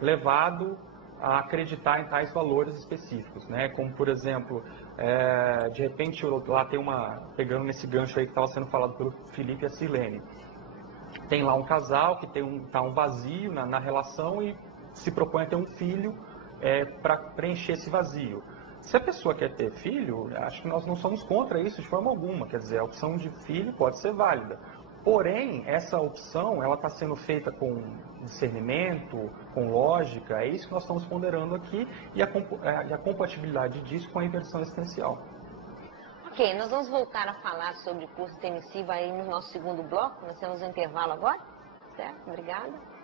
levado a acreditar em tais valores específicos, né? Como, por exemplo, de repente lá tem pegando nesse gancho aí que estava sendo falado pelo Felipe e a Silene, tem lá um casal que tá um vazio na relação e se propõe a ter um filho para preencher esse vazio. Se a pessoa quer ter filho, acho que nós não somos contra isso de forma alguma, quer dizer, a opção de filho pode ser válida. Porém, essa opção, ela está sendo feita com discernimento, com lógica, é isso que nós estamos ponderando aqui, e a compatibilidade disso com a inversão existencial. Ok, nós vamos voltar a falar sobre curso intermissivo aí no nosso segundo bloco, nós temos um intervalo agora, certo? Obrigada.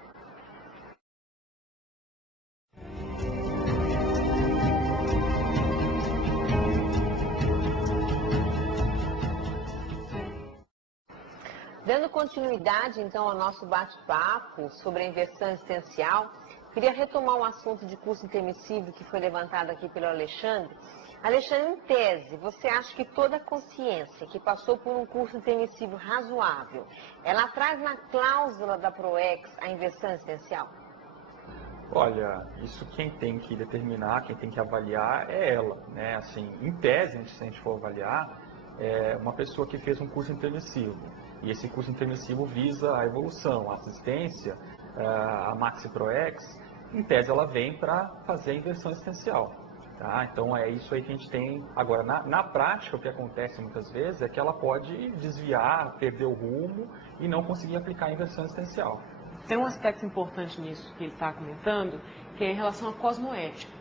Dando continuidade, então, ao nosso bate-papo sobre a inversão existencial, queria retomar um assunto de curso intermissivo que foi levantado aqui pelo Alexandre. Alexandre, em tese, você acha que toda consciência que passou por um curso intermissivo razoável, ela traz na cláusula da PROEX a inversão existencial? Olha, isso quem tem que determinar, quem tem que avaliar é ela, né? Assim, em tese, se a gente for avaliar, uma pessoa que fez um curso intermissivo, e esse curso intermissivo visa a evolução, a assistência, a Maxi PROEX, em tese ela vem para fazer a inversão existencial. Tá? Então é isso aí que a gente tem. Agora, na prática, o que acontece muitas vezes é que ela pode desviar, perder o rumo e não conseguir aplicar a inversão existencial. Tem um aspecto importante nisso que ele está comentando, que é em relação à cosmoética.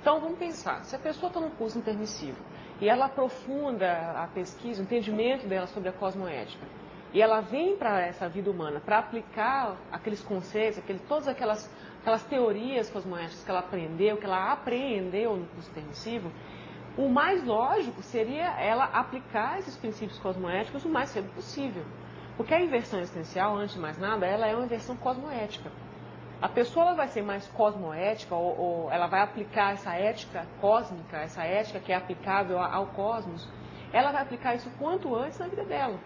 Então, vamos pensar, se a pessoa está no curso intermissivo e ela aprofunda a pesquisa, o entendimento dela sobre a cosmoética, e ela vem para essa vida humana para aplicar aqueles conceitos, todas aquelas teorias cosmoéticas que ela aprendeu, que ela apreendeu no curso intermissivo, o mais lógico seria ela aplicar esses princípios cosmoéticos o mais cedo possível. Porque a inversão existencial, antes de mais nada, ela é uma inversão cosmoética. A pessoa ela vai ser mais cosmoética, ou ela vai aplicar essa ética cósmica, essa ética que é aplicável ao cosmos, ela vai aplicar isso quanto antes na vida dela.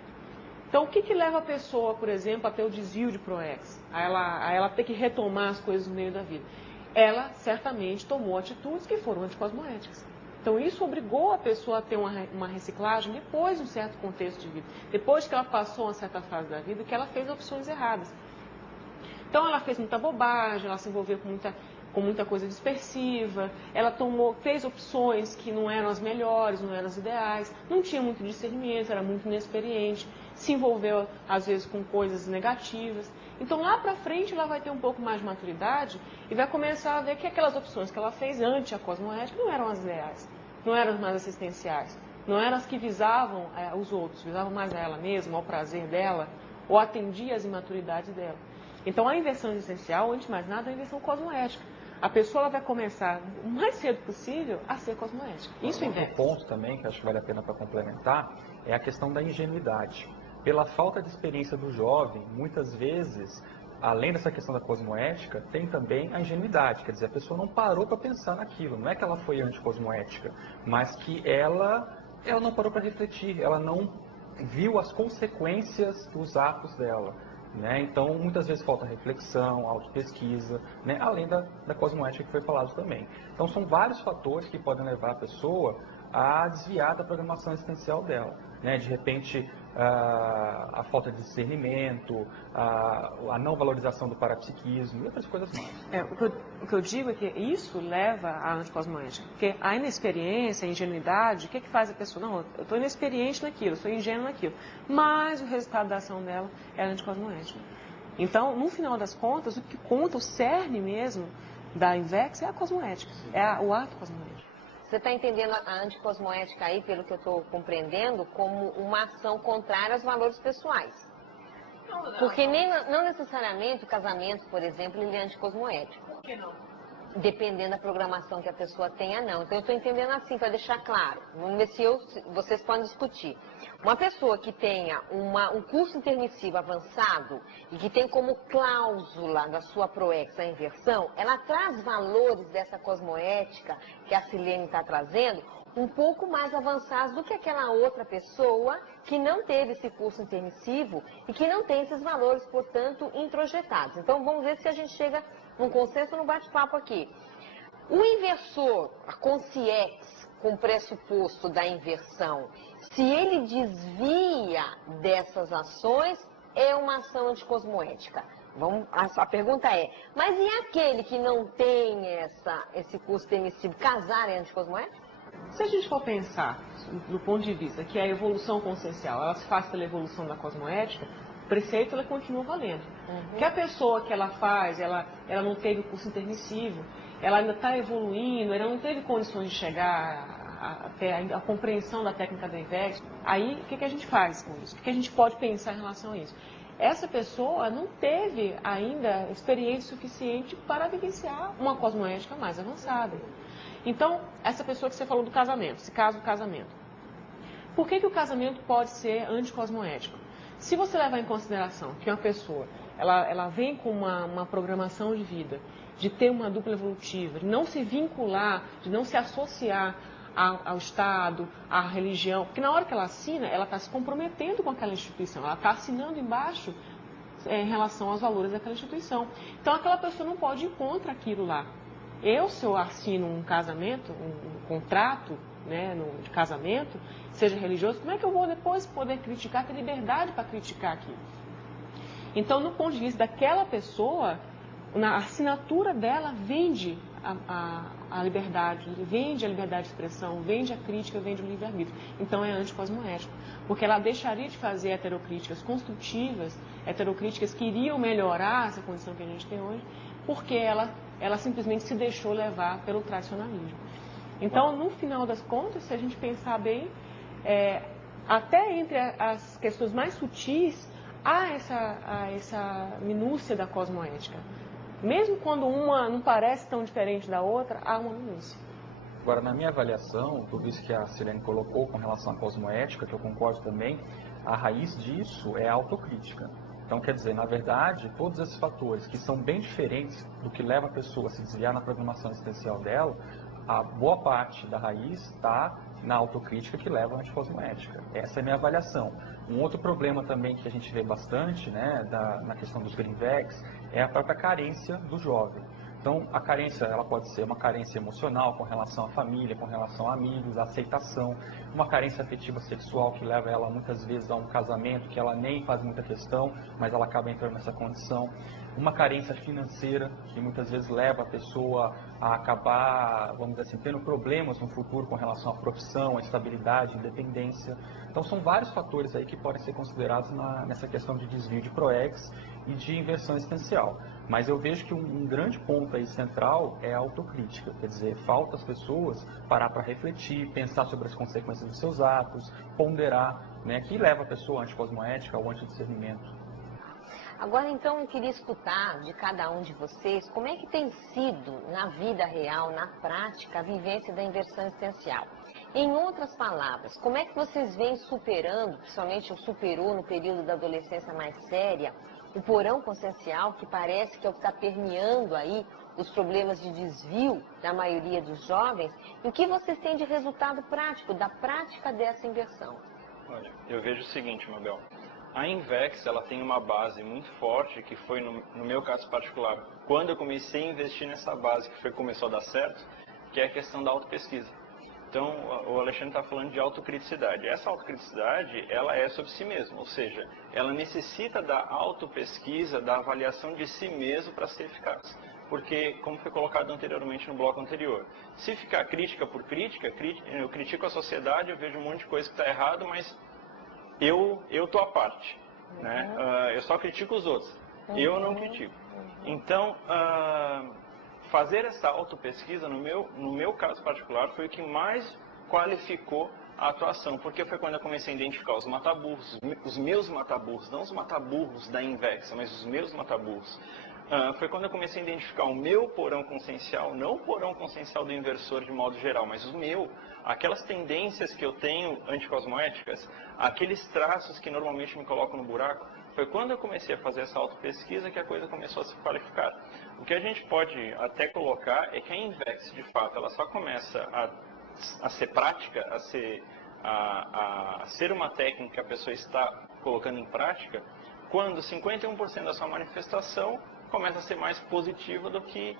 Então, o que leva a pessoa, por exemplo, a ter o desvio de PROEX? A ela ter que retomar as coisas no meio da vida? Ela, certamente, tomou atitudes que foram anticosmoéticas. Então, isso obrigou a pessoa a ter uma reciclagem depois de um certo contexto de vida. Depois que ela passou uma certa fase da vida, que ela fez opções erradas. Então, ela fez muita bobagem, ela se envolveu com muita coisa dispersiva, ela fez opções que não eram as melhores, não eram as ideais, não tinha muito discernimento, era muito inexperiente, se envolveu, às vezes, com coisas negativas. Então, lá para frente, ela vai ter um pouco mais de maturidade e vai começar a ver que aquelas opções que ela fez antes a cosmoética não eram as ideais, não eram as mais assistenciais, não eram as que visavam os outros, visavam mais a ela mesma, ao prazer dela, ou atendia às imaturidades dela. Então, a inversão existencial, antes de mais nada, é a inversão cosmoética. A pessoa ela vai começar o mais cedo possível a ser cosmoética. Isso inverte. Outro ponto também, que acho que vale a pena para complementar, é a questão da ingenuidade. Pela falta de experiência do jovem, muitas vezes, além dessa questão da cosmoética, tem também a ingenuidade. Quer dizer, a pessoa não parou para pensar naquilo. Não é que ela foi anticosmoética, mas que ela não parou para refletir. Ela não viu as consequências dos atos dela. Né? Então, muitas vezes falta reflexão, autopesquisa, né? Além da cosmoética que foi falado também. Então, são vários fatores que podem levar a pessoa a desviar da programação existencial dela. Né? De repente, a falta de discernimento, a não valorização do parapsiquismo e outras coisas mais. O que eu digo é que isso leva à anticosmoética. Porque a inexperiência, a ingenuidade, o que faz a pessoa? Não, eu estou inexperiente naquilo, eu sou ingênuo naquilo. Mas o resultado da ação dela é a anticosmoética. Então, no final das contas, o que conta, o cerne mesmo da INVEX é a cosmoética, o ato cosmoético. Você está entendendo a anticosmoética aí, pelo que eu estou compreendendo, como uma ação contrária aos valores pessoais? Porque não necessariamente o casamento, por exemplo, ele é anticosmoético. Por que não? Dependendo da programação que a pessoa tenha, não. Então, eu estou entendendo assim, para deixar claro. Vamos ver se vocês podem discutir. Uma pessoa que tenha um curso intermissivo avançado e que tem como cláusula da sua PROEX a inversão, ela traz valores dessa cosmoética que a Silene está trazendo um pouco mais avançados do que aquela outra pessoa que não teve esse curso intermissivo e que não tem esses valores, portanto, introjetados. Então, vamos ver se a gente chega num consenso, num bate-papo aqui. O inversor, a consciex, com o pressuposto da inversão, se ele desvia dessas ações, é uma ação anticosmoética. A pergunta é, mas e aquele que não tem esse curso permissivo, casar é anticosmoético? Se a gente for pensar, do ponto de vista que a evolução consciencial, ela se faz pela evolução da cosmoética, o preceito ela continua valendo. Que a pessoa que ela faz, ela não teve o curso intermissivo, ela ainda está evoluindo, ela não teve condições de chegar até a compreensão da técnica da INVEX, aí o que a gente faz com isso? O que a gente pode pensar em relação a isso? Essa pessoa não teve ainda experiência suficiente para vivenciar uma cosmoética mais avançada. Então, essa pessoa que você falou do casamento, se casa o casamento. Por que o casamento pode ser anticosmoético? Se você levar em consideração que uma pessoa, ela vem com uma programação de vida, de ter uma dupla evolutiva, de não se vincular, de não se associar ao Estado, à religião, porque na hora que ela assina, ela está se comprometendo com aquela instituição, ela está assinando embaixo em relação aos valores daquela instituição. Então, aquela pessoa não pode ir contra aquilo lá. Se eu assino um casamento, um contrato, né, de casamento, seja religioso, como é que eu vou depois poder criticar, ter liberdade para criticar aquilo? Então, no ponto de vista daquela pessoa, na assinatura dela vende a liberdade, vende a liberdade de expressão, vende a crítica, vende o livre-arbítrio. Então é anticosmoético, porque ela deixaria de fazer heterocríticas construtivas, heterocríticas que iriam melhorar essa condição que a gente tem hoje, porque ela simplesmente se deixou levar pelo tradicionalismo. Então, no final das contas, se a gente pensar bem, até entre as questões mais sutis, há essa minúcia da cosmoética. Mesmo quando uma não parece tão diferente da outra, há uma minúcia. Agora, na minha avaliação, tudo isso que a Sirene colocou com relação à cosmoética, que eu concordo também, a raiz disso é a autocrítica. Então, quer dizer, na verdade, todos esses fatores que são bem diferentes do que leva a pessoa a se desviar na programação existencial dela, a boa parte da raiz está na autocrítica que leva à anticosmoética. Essa é a minha avaliação. Um outro problema também que a gente vê bastante, né, na questão dos greenbacks, é a própria carência do jovem. Então, a carência, ela pode ser uma carência emocional com relação à família, com relação a amigos, a aceitação, uma carência afetiva sexual que leva ela muitas vezes a um casamento que ela nem faz muita questão, mas ela acaba entrando nessa condição. Uma carência financeira que muitas vezes leva a pessoa a acabar, vamos dizer assim, tendo problemas no futuro com relação à profissão, à estabilidade, independência. Então, são vários fatores aí que podem ser considerados nessa questão de desvio de PROEX e de inversão existencial. Mas eu vejo que um grande ponto aí central é a autocrítica, quer dizer, falta as pessoas parar para refletir, pensar sobre as consequências dos seus atos, ponderar, né, que leva a pessoa à anticosmoética, ao antidiscernimento. Agora, então, eu queria escutar de cada um de vocês como é que tem sido, na vida real, na prática, a vivência da inversão existencial. Em outras palavras, como é que vocês vêm superando, principalmente o superou no período da adolescência mais séria, o porão consciencial, que parece que é o que está permeando aí os problemas de desvio da maioria dos jovens, e o que vocês têm de resultado prático da prática dessa inversão? Olha, eu vejo o seguinte, Mabel. A Invex, ela tem uma base muito forte, que foi, no meu caso particular, quando eu comecei a investir nessa base, que começou a dar certo, que é a questão da autopesquisa. Então, o Alexandre está falando de autocriticidade. Essa autocriticidade, ela é sobre si mesma, ou seja, ela necessita da autopesquisa, da avaliação de si mesmo para ser eficaz. Porque, como foi colocado anteriormente no bloco anterior, se ficar crítica por crítica, eu critico a sociedade, eu vejo um monte de coisa que está errado, mas eu estou à parte, né? Eu só critico os outros, eu não critico. Então, fazer essa autopesquisa, no meu caso particular, foi o que mais qualificou a atuação, porque foi quando eu comecei a identificar os mataburros, os meus mataburros, não os mataburros da Invexa, mas os meus mataburros. Foi quando eu comecei a identificar o meu porão consciencial, não o porão consciencial do inversor de modo geral, mas o meu, aquelas tendências que eu tenho anticosmoéticas, aqueles traços que normalmente me colocam no buraco. Foi quando eu comecei a fazer essa autopesquisa que a coisa começou a se qualificar. O que a gente pode até colocar é que a Invex, de fato, ela só começa a ser prática, a ser uma técnica que a pessoa está colocando em prática, quando 51% da sua manifestação começa a ser mais positiva do que